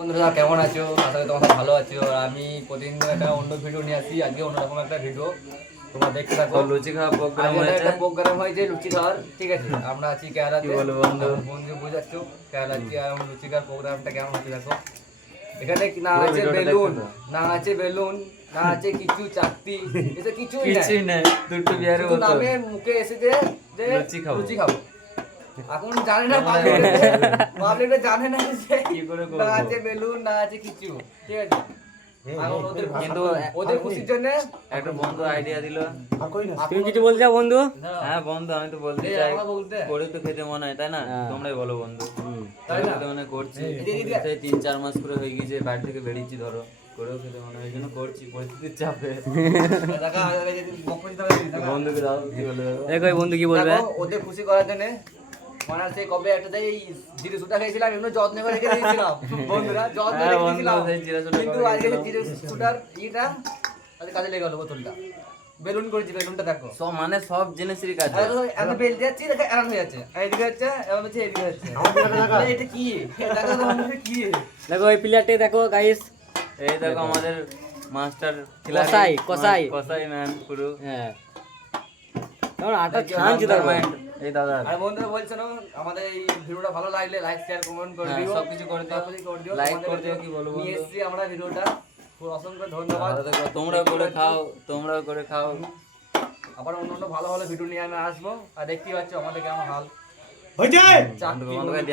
বন্ধুরা কেমন আছো? আশা করি তোমরা ভালো আছো। আর আমি প্রতিদিন একটা অন্য ভিডিও নিয়ে আসি, আজকে অন্যরকম একটা ভিডিও তোমরা দেখতে থাকো। লুচি খাওয়া প্রোগ্রাম আজকে হয়েছে। একটা প্রোগ্রাম হয়েছে লুচি খাওয়ার, ঠিক আছে? আমরা আছি কেরালাতে। কি বলবো বন্ধু? বন্ধু বুঝাচ্ছ কেরালা আছি, আর লুচি খাওয়ার প্রোগ্রামটা কেমন হচ্ছে দেখো। এখানে না পুরো আছে ভিডিওটা বেলুন, দেখতে দাও। না আছে বেলুন, না আছে কিছু চাকতি, এটা কিছুই কিছুই নাই। নাই, দুটো বিয়ারের শুধু বোতল। নামে মুখে এসেছে যে লুচি খাবো। লুচি খাবো। এখন জানে না পাবলিকটা জানে না যে কি করে করবো? না আছে বেলুন, না আছে কিছু, ঠিক আছে? এখন ওদের কিন্তু ওদের খুশির জন্য একটা বন্ধু আইডিয়া দিল। তুমি কিছু বলতে চাও বন্ধু? হ্যাঁ বন্ধু, আমি তো বলতে এই চাই, আমরা বলতে করে তো খেতে মনে হয়, তাই না? হ্যাঁ। তোমরাই বলো বন্ধু। তাই না? খেতে মনে হয় করছি, এই সেই 3-4 মাস করে হয়ে গেছে, বাড়ি থেকে বেরিয়েছি ধরো, করেও খেতে মনে হয়, এই জন্য করছি পরিস্থিতির চাপে। দেখা বন্ধুকে দাও, কি বলে দেবো? দেখো এই বন্ধু কি বলবে। দেখো, ওদের খুশি করার জন্য মানে সেই কবে একটা এই জিরে সুটা খেয়েছিলাম, এমনি যত্ন করে রেখে দিয়েছিলাম বন্ধুরা, যত্ন হ্যাঁ, রেখে বন্ধু, দিয়েছিলাম। সেই জিরে সুটা কিন্তু করে আজকে দিয়েছিলাম। জিরে সুটার ইটা আজকে কাজে লেগে গেল, বোতলটা বেলুন করেছি, বেলুনটা দেখো। সব মানে সব জিনিসেরই কাজ। আমি বেলতে যাচ্ছি, দেখো এরম হয়ে যাচ্ছে, এইদিকে হচ্ছে এরম হচ্ছে, এইদিকে হচ্ছে। এটা কি দেখো, এটা কি? দেখো এই প্লেয়ারটাই দেখো গাইস। এই দেখো আমাদের মাস্টার কসাই, কসাই। কসাই ম্যান পুরো। হ্যাঁ কারণ আটা ছানছি তার মাস্টার মাইন্ড এই দাদা। আর বন্ধুরা বলছো না, আমাদের এই ভিডিওটা ভালো লাগলে লাইক শেয়ার কমেন্ট করে দিও, সবকিছু করে দিও, সবকিছু করে দিও। লাইক তোমাদের করে দিও, কি বলবো নিয়ে বন্ধু? এসেছি আমরা ভিডিওটা, খুব অসংখ্য ধন্যবাদ। ভালো থেকো, তোমরাও করে খাও, তোমরাও করে খাও। আবার অন্য অন্য ভালো ভালো ভিডিও নিয়ে আমি আসবো। আর দেখতেই পাচ্ছ আমাদের কেমন হাল। হয়ে যায় চাকরি তোমাদের